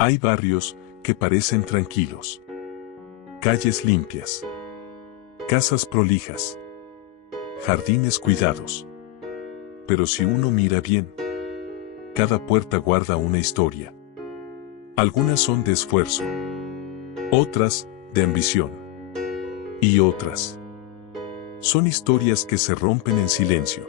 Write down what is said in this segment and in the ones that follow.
Hay barrios que parecen tranquilos. Calles limpias. Casas prolijas. Jardines cuidados. Pero si uno mira bien, cada puerta guarda una historia. Algunas son de esfuerzo, otras de ambición, y otras son historias que se rompen en silencio.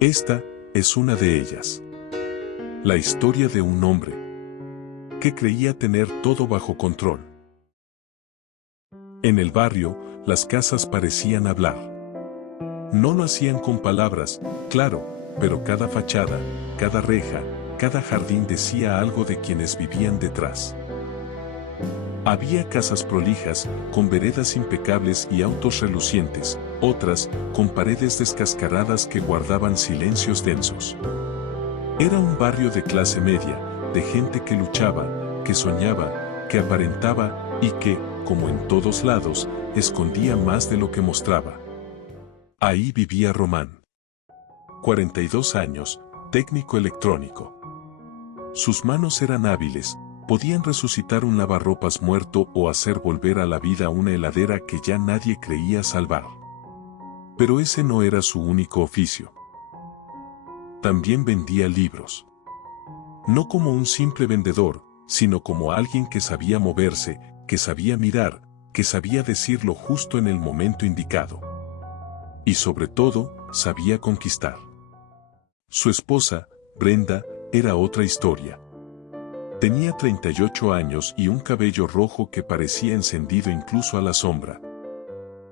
Esta es una de ellas. La historia de un hombre que creía tener todo bajo control. En el barrio, las casas parecían hablar. No lo hacían con palabras, claro, pero cada fachada, cada reja, cada jardín decía algo de quienes vivían detrás. Había casas prolijas, con veredas impecables y autos relucientes, otras, con paredes descascaradas que guardaban silencios densos. Era un barrio de clase media, de gente que luchaba, que soñaba, que aparentaba y que, como en todos lados, escondía más de lo que mostraba. Ahí vivía Román. 42 años, técnico electrónico. Sus manos eran hábiles, podían resucitar un lavarropas muerto o hacer volver a la vida una heladera que ya nadie creía salvar. Pero ese no era su único oficio. También vendía libros. No como un simple vendedor, sino como alguien que sabía moverse, que sabía mirar, que sabía decir lo justo en el momento indicado. Y sobre todo, sabía conquistar. Su esposa, Brenda, era otra historia. Tenía 38 años y un cabello rojo que parecía encendido incluso a la sombra.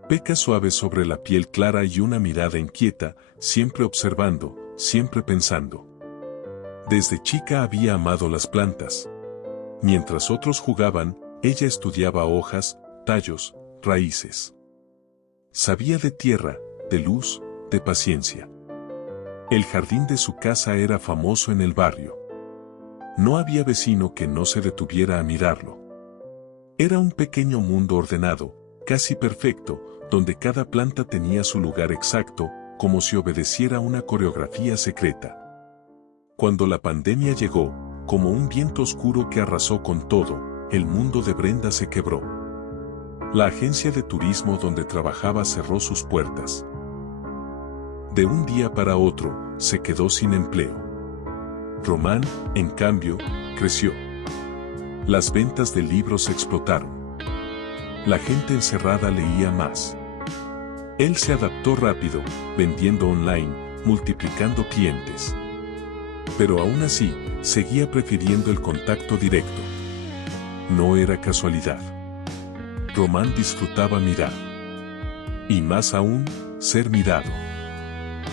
Pecas suaves sobre la piel clara y una mirada inquieta, siempre observando, siempre pensando. Desde chica había amado las plantas. Mientras otros jugaban, ella estudiaba hojas, tallos, raíces. Sabía de tierra, de luz, de paciencia. El jardín de su casa era famoso en el barrio. No había vecino que no se detuviera a mirarlo. Era un pequeño mundo ordenado, casi perfecto, donde cada planta tenía su lugar exacto, como si obedeciera una coreografía secreta. Cuando la pandemia llegó, como un viento oscuro que arrasó con todo, el mundo de Brenda se quebró. La agencia de turismo donde trabajaba cerró sus puertas. De un día para otro, se quedó sin empleo. Román, en cambio, creció. Las ventas de libros explotaron. La gente encerrada leía más. Él se adaptó rápido, vendiendo online, multiplicando clientes. Pero aún así, seguía prefiriendo el contacto directo. No era casualidad. Román disfrutaba mirar. Y más aún, ser mirado.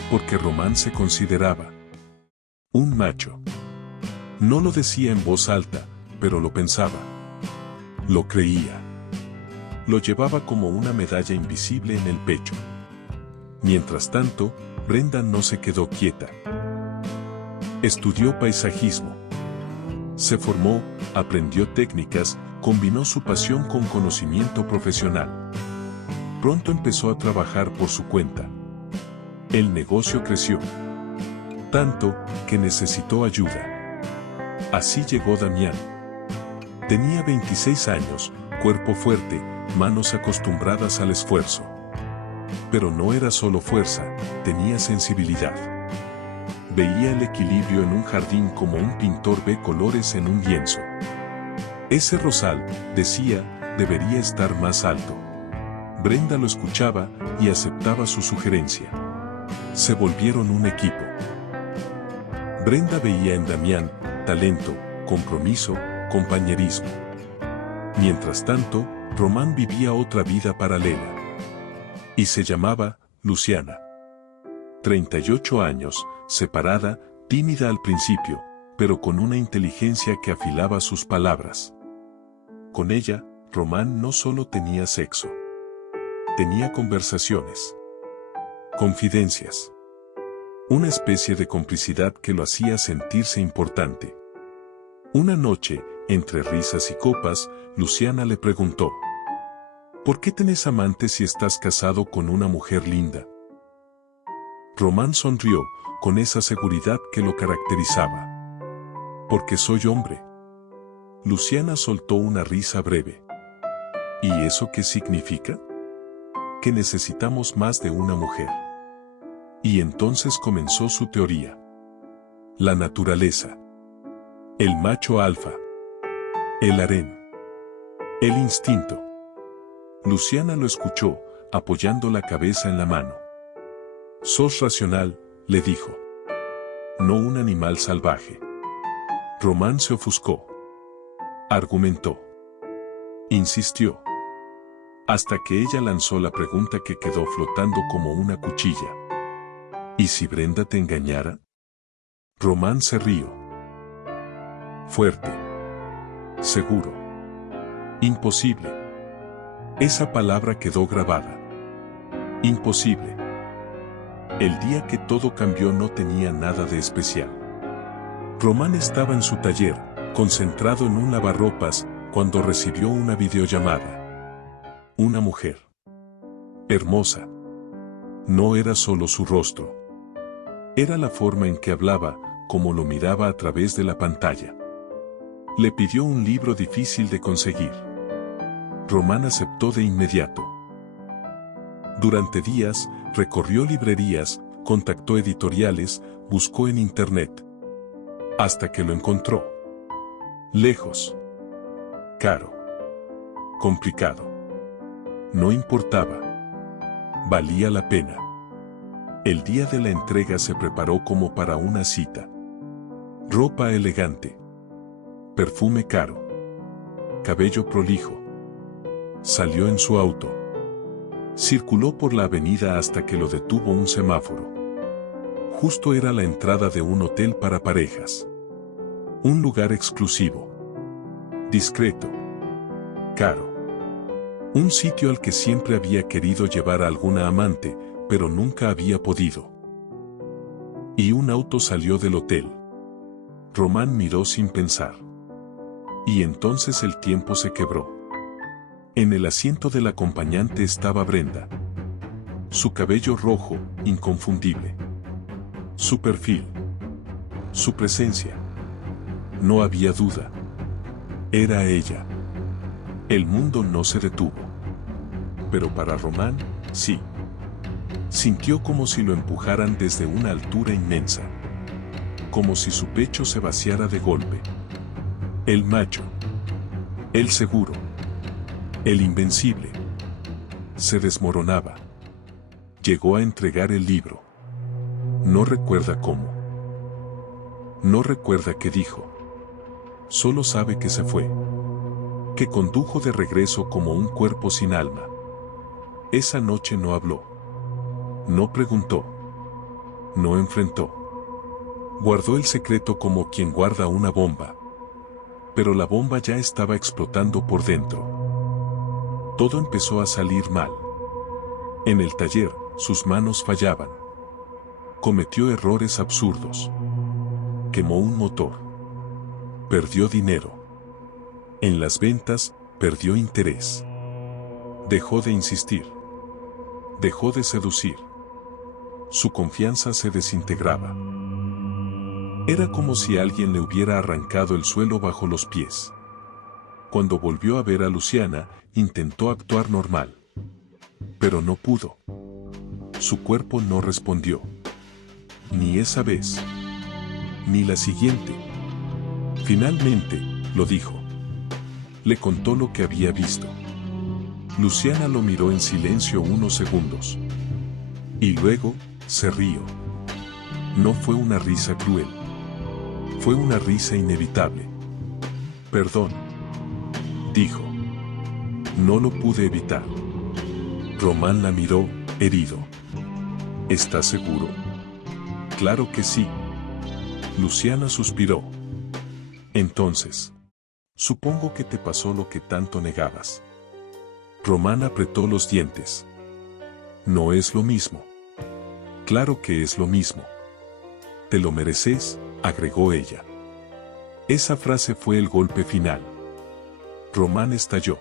Porque Román se consideraba un macho. No lo decía en voz alta, pero lo pensaba. Lo creía. Lo llevaba como una medalla invisible en el pecho. Mientras tanto, Brenda no se quedó quieta. Estudió paisajismo. Se formó, aprendió técnicas, combinó su pasión con conocimiento profesional. Pronto empezó a trabajar por su cuenta. El negocio creció. Tanto, que necesitó ayuda. Así llegó Damián. Tenía 26 años, cuerpo fuerte, manos acostumbradas al esfuerzo. Pero no era solo fuerza, tenía sensibilidad. Veía el equilibrio en un jardín como un pintor ve colores en un lienzo. Ese rosal, decía, debería estar más alto. Brenda lo escuchaba y aceptaba su sugerencia. Se volvieron un equipo. Brenda veía en Damián talento, compromiso, compañerismo. Mientras tanto, Román vivía otra vida paralela. Y se llamaba Luciana. 38 años, separada, tímida al principio, pero con una inteligencia que afilaba sus palabras. Con ella, Román no solo tenía sexo. Tenía conversaciones. Confidencias. Una especie de complicidad que lo hacía sentirse importante. Una noche, entre risas y copas, Luciana le preguntó: ¿por qué tenés amante si estás casado con una mujer linda? Román sonrió, con esa seguridad que lo caracterizaba. Porque soy hombre. Luciana soltó una risa breve. ¿Y eso qué significa? Que necesitamos más de una mujer. Y entonces comenzó su teoría. La naturaleza. El macho alfa. El harén. El instinto. Luciana lo escuchó, apoyando la cabeza en la mano. «Sos racional», le dijo. «No un animal salvaje». Román se ofuscó. Argumentó. Insistió. Hasta que ella lanzó la pregunta que quedó flotando como una cuchilla. ¿Y si Brenda te engañara? Román se rió. Fuerte. Seguro. Imposible. Esa palabra quedó grabada. Imposible. El día que todo cambió no tenía nada de especial. Román estaba en su taller, concentrado en un lavarropas, cuando recibió una videollamada. Una mujer. Hermosa. No era solo su rostro. Era la forma en que hablaba, como lo miraba a través de la pantalla. Le pidió un libro difícil de conseguir. Román aceptó de inmediato. Durante días, recorrió librerías, contactó editoriales, buscó en internet. Hasta que lo encontró. Lejos. Caro. Complicado. No importaba. Valía la pena. El día de la entrega se preparó como para una cita. Ropa elegante. Perfume caro. Cabello prolijo. Salió en su auto. Circuló por la avenida hasta que lo detuvo un semáforo. Justo era la entrada de un hotel para parejas. Un lugar exclusivo. Discreto. Caro. Un sitio al que siempre había querido llevar a alguna amante, pero nunca había podido. Y un auto salió del hotel. Román miró sin pensar. Y entonces el tiempo se quebró. En el asiento del acompañante estaba Brenda. Su cabello rojo, inconfundible. Su perfil. Su presencia. No había duda. Era ella. El mundo no se detuvo. Pero para Román, sí. Sintió como si lo empujaran desde una altura inmensa. Como si su pecho se vaciara de golpe. El macho. El seguro. El invencible. Se desmoronaba. Llegó a entregar el libro. No recuerda cómo. No recuerda qué dijo. Solo sabe que se fue. Que condujo de regreso como un cuerpo sin alma. Esa noche no habló. No preguntó. No enfrentó. Guardó el secreto como quien guarda una bomba. Pero la bomba ya estaba explotando por dentro. Todo empezó a salir mal. En el taller, sus manos fallaban. Cometió errores absurdos. Quemó un motor. Perdió dinero. En las ventas, perdió interés. Dejó de insistir. Dejó de seducir. Su confianza se desintegraba. Era como si alguien le hubiera arrancado el suelo bajo los pies. Cuando volvió a ver a Luciana, intentó actuar normal. Pero no pudo. Su cuerpo no respondió. Ni esa vez. Ni la siguiente. Finalmente, lo dijo. Le contó lo que había visto. Luciana lo miró en silencio unos segundos. Y luego, se rió. No fue una risa cruel. Fue una risa inevitable. Perdón. Dijo. No lo pude evitar. Román la miró, herido. ¿Estás seguro? Claro que sí. Luciana suspiró. Entonces. Supongo que te pasó lo que tanto negabas. Román apretó los dientes. No es lo mismo. Claro que es lo mismo. Te lo mereces, agregó ella. Esa frase fue el golpe final. Román estalló.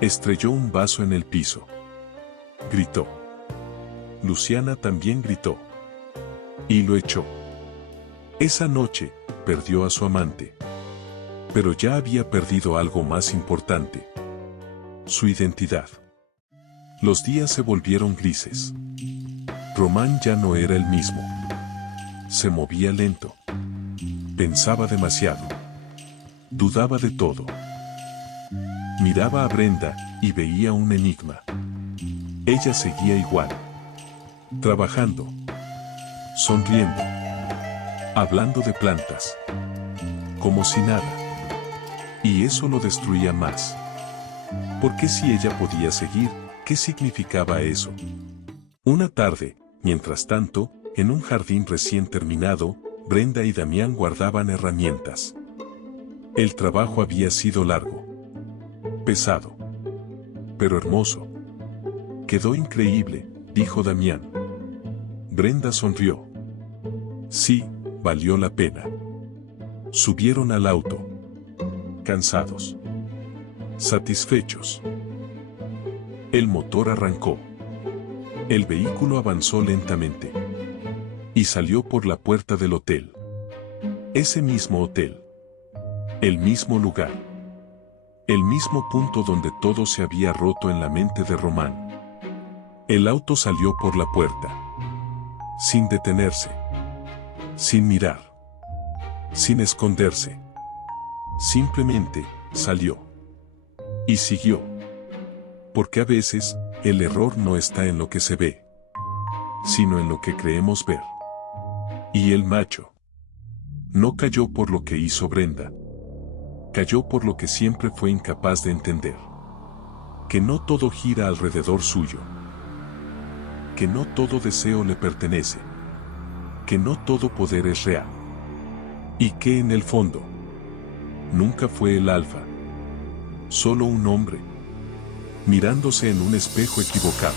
Estrelló un vaso en el piso. Gritó. Luciana también gritó. Y lo echó. Esa noche, perdió a su amante. Pero ya había perdido algo más importante: su identidad. Los días se volvieron grises. Román ya no era el mismo. Se movía lento. Pensaba demasiado. Dudaba de todo. Miraba a Brenda y veía un enigma. Ella seguía igual. Trabajando. Sonriendo. Hablando de plantas. Como si nada. Y eso lo destruía más. Porque si ella podía seguir, ¿qué significaba eso? Una tarde, mientras tanto, en un jardín recién terminado, Brenda y Damián guardaban herramientas. El trabajo había sido largo. Pesado. Pero hermoso. Quedó increíble, dijo Damián. Brenda sonrió. Sí, valió la pena. Subieron al auto. Cansados. Satisfechos. El motor arrancó. El vehículo avanzó lentamente. Y salió por la puerta del hotel. Ese mismo hotel. El mismo lugar. El mismo punto donde todo se había roto en la mente de Román. El auto salió por la puerta. Sin detenerse. Sin mirar. Sin esconderse. Simplemente, salió. Y siguió. Porque a veces, el error no está en lo que se ve, sino en lo que creemos ver. Y el macho no cayó por lo que hizo Brenda. Cayó por lo que siempre fue incapaz de entender. Que no todo gira alrededor suyo. Que no todo deseo le pertenece. Que no todo poder es real. Y que en el fondo, nunca fue el alfa. Solo un hombre, mirándose en un espejo equivocado.